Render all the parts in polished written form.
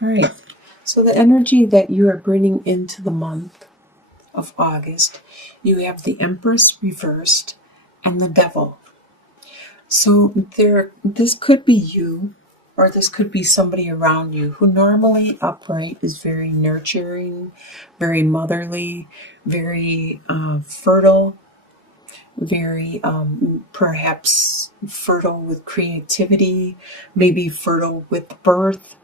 All right. So the energy that you are bringing into the month of August, you have the Empress reversed and the Devil. So this could be you, or this could be somebody around you who normally upright is very nurturing, very motherly, very fertile, very perhaps fertile with creativity, maybe fertile with birth.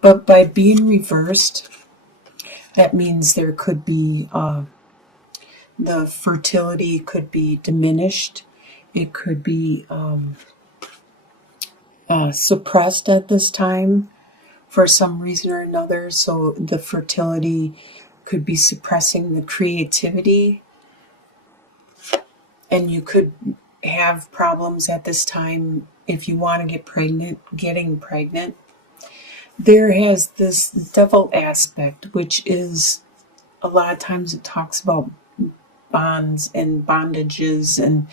But by being reversed, that means there could be the fertility could be diminished. It could be suppressed at this time for some reason or another. So the fertility could be suppressing the creativity, and you could have problems at this time if you want to get pregnant, getting pregnant. There has this devil aspect, which is a lot of times it talks about bonds and bondages and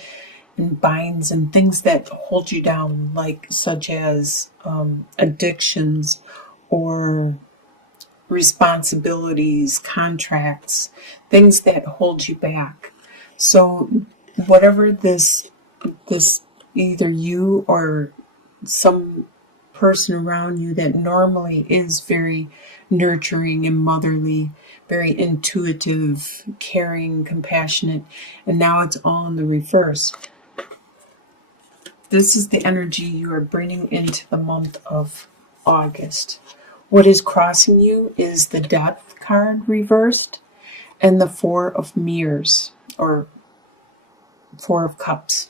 binds and things that hold you down, like such as addictions or responsibilities, contracts, things that hold you back. So whatever this either you or some person around you that normally is very nurturing and motherly, very intuitive, caring, compassionate, and now it's all in the reverse. This is the energy you are bringing into the month of August. What is crossing you is the Death card reversed and the Four of Mirrors, or Four of Cups.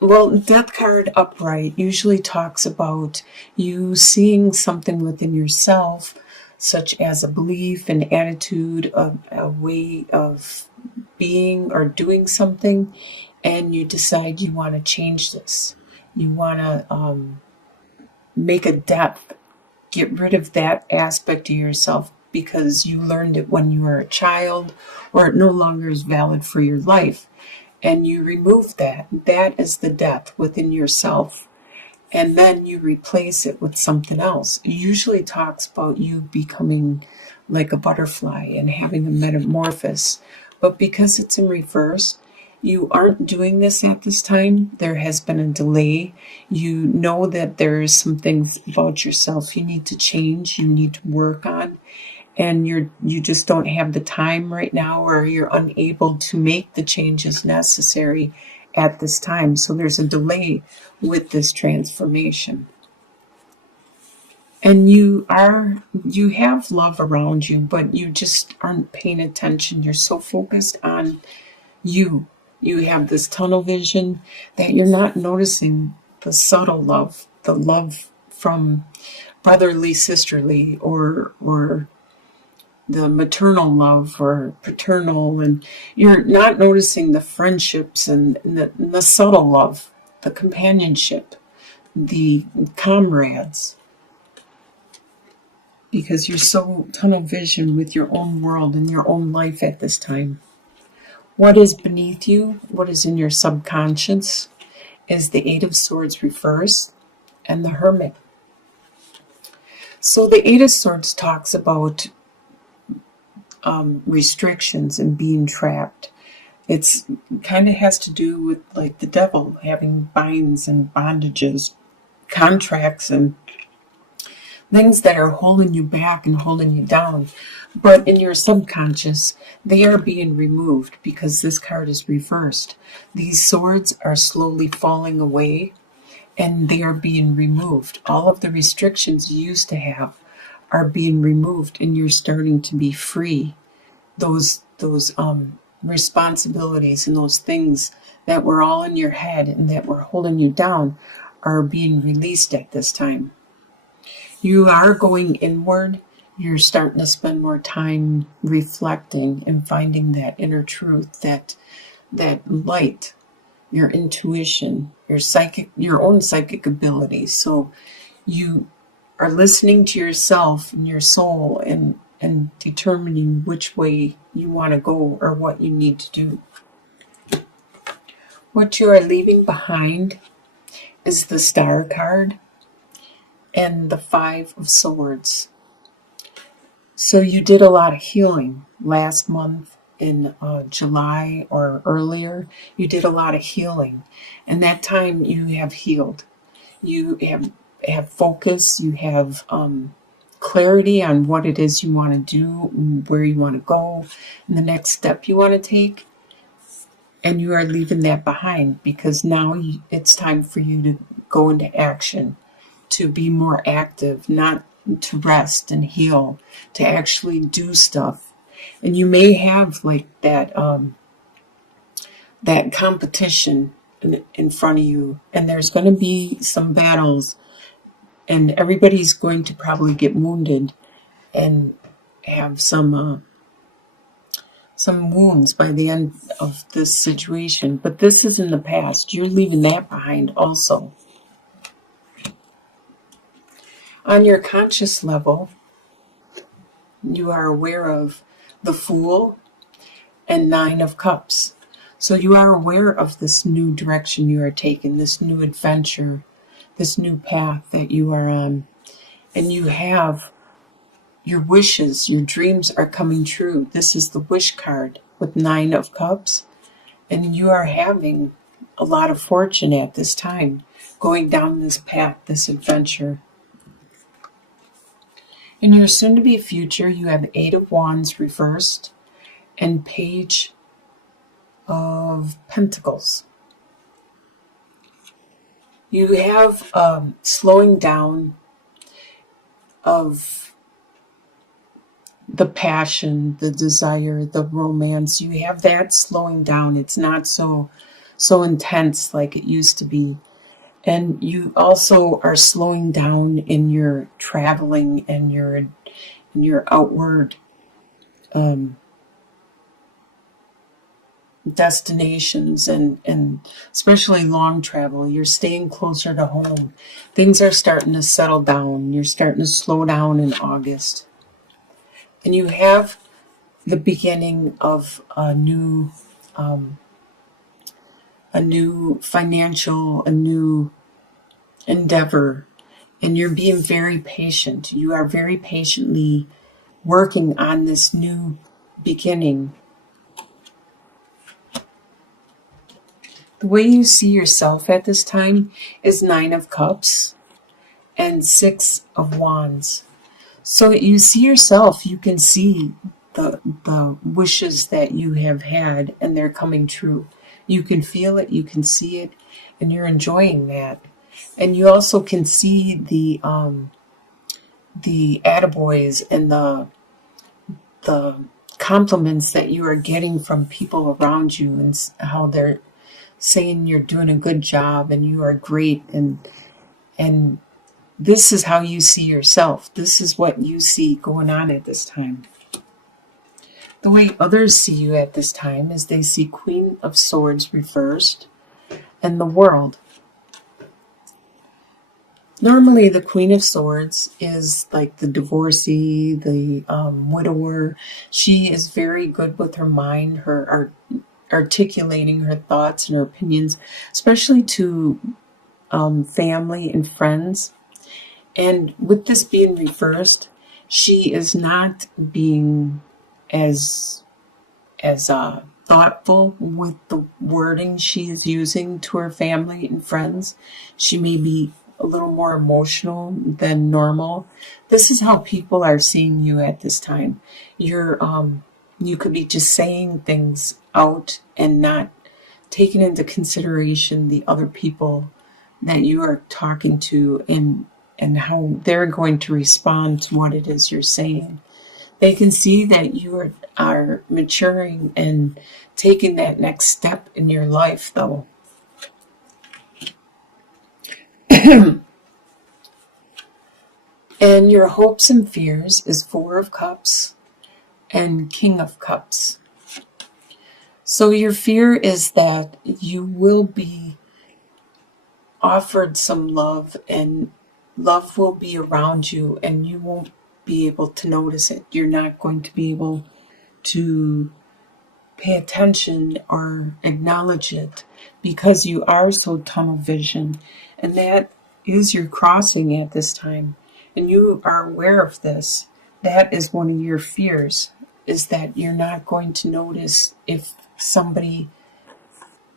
Well, Death card upright usually talks about you seeing something within yourself, such as a belief, an attitude, a way of being or doing something, and you decide you want to change this. You want to make a death, get rid of that aspect of yourself because you learned it when you were a child, or it no longer is valid for your life. And you remove that. That is the death within yourself. And then you replace it with something else. It usually talks about you becoming like a butterfly and having a metamorphosis. But because it's in reverse, you aren't doing this at this time. There has been a delay. You know that there is some things about yourself you need to change, you need to work on. And you just don't have the time right now, or you're unable to make the changes necessary at this time. So there's a delay with this transformation. And you have love around you, but you just aren't paying attention. You're so focused on you. You have this tunnel vision that you're not noticing the subtle love, the love from brotherly, sisterly, or the maternal love or paternal, and you're not noticing the friendships and the subtle love, the companionship, the comrades, because you're so tunnel vision with your own world and your own life at this time. What is beneath you, what is in your subconscious, is the Eight of Swords reversed and the Hermit. So the Eight of Swords talks about restrictions and being trapped. It's kind of has to do with like the devil having binds and bondages, contracts and things that are holding you back and holding you down. But in your subconscious, they are being removed because this card is reversed. These swords are slowly falling away and they are being removed. All of the restrictions you used to have are being removed and you're starting to be free. Those responsibilities and those things that were all in your head and that were holding you down are being released at this time. You are going inward. You're starting to spend more time reflecting and finding that inner truth, that light, your intuition, your own psychic abilities. So you are listening to yourself and your soul and determining which way you want to go or what you need to do. What you are leaving behind is the Star card. and the Five of Swords. So you did a lot of healing last month in July or earlier. You did a lot of healing, and that time you have healed. You have focus. You have clarity on what it is you want to do, where you want to go, and the next step you want to take. And you are leaving that behind because now it's time for you to go into action, to be more active, not to rest and heal, to actually do stuff. And you may have like that competition in front of you, and there's going to be some battles, and everybody's going to probably get wounded and have some wounds by the end of this situation. But this is in the past. You're leaving that behind also. On your conscious level, you are aware of the Fool and Nine of Cups. So you are aware of this new direction you are taking, this new adventure, this new path that you are on. And you have your wishes, your dreams are coming true. This is the wish card with Nine of Cups. And you are having a lot of fortune at this time, going down this path, this adventure. In your soon-to-be future, you have Eight of Wands reversed and Page of Pentacles. You have slowing down of the passion, the desire, the romance. You have that slowing down. It's not so intense like it used to be. And you also are slowing down in your traveling and your outward destinations and especially long travel. You're staying closer to home. Things are starting to settle down. You're starting to slow down in August. And you have the beginning of a new financial, a new endeavor. And you're being very patient. You are very patiently working on this new beginning. The way you see yourself at this time is Nine of Cups and Six of Wands. So you see yourself, you can see the wishes that you have had, and they're coming true. You can feel it, you can see it, and you're enjoying that. And you also can see the attaboys and the compliments that you are getting from people around you, and how they're saying you're doing a good job and you are great, and this is how you see yourself. This is what you see going on at this time. The way others see you at this time is they see Queen of Swords reversed and the World. Normally the Queen of Swords is like the divorcee, the widower. She is very good with her mind, her articulating her thoughts and her opinions, especially to family and friends. And with this being reversed, she is not being as thoughtful with the wording she is using to her family and friends. She may be a little more emotional than normal. This is how people are seeing you at this time. You could be just saying things out and not taking into consideration the other people that you are talking to, and how they're going to respond to what it is you're saying. They can see that you are maturing and taking that next step in your life, though. And your hopes and fears is Four of Cups and King of Cups. So your fear is that you will be offered some love, and love will be around you, and you won't be able to notice it. You're not going to be able to pay attention or acknowledge it because you are so tunnel vision. And that is your crossing at this time. And you are aware of this. That is one of your fears, is that you're not going to notice if somebody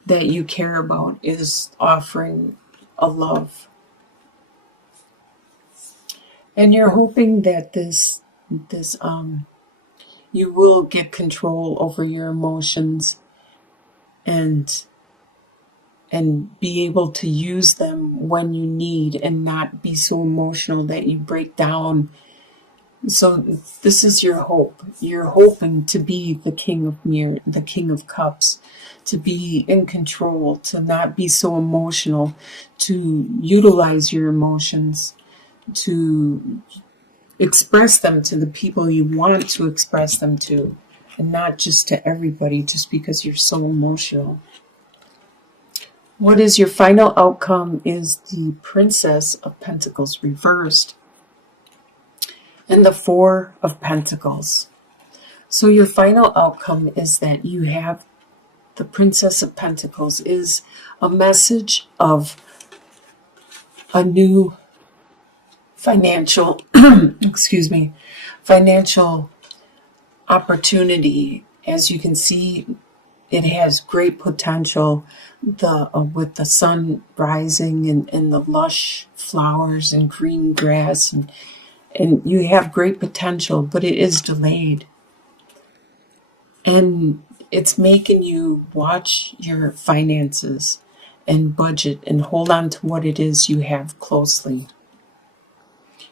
that you care about is offering a love. And you're hoping that this you will get control over your emotions and be able to use them when you need and not be so emotional that you break down. So this is your hope. You're hoping to be the the King of Cups, to be in control, to not be so emotional, to utilize your emotions, to express them to the people you want to express them to, and not just to everybody just because you're so emotional. What is your final outcome is the Princess of Pentacles reversed and the Four of Pentacles. So your final outcome is that you have the Princess of Pentacles is a message of a new financial, financial opportunity. As you can see, it has great potential. With the sun rising and the lush flowers and green grass, and you have great potential, but it is delayed. And it's making you watch your finances and budget and hold on to what it is you have closely.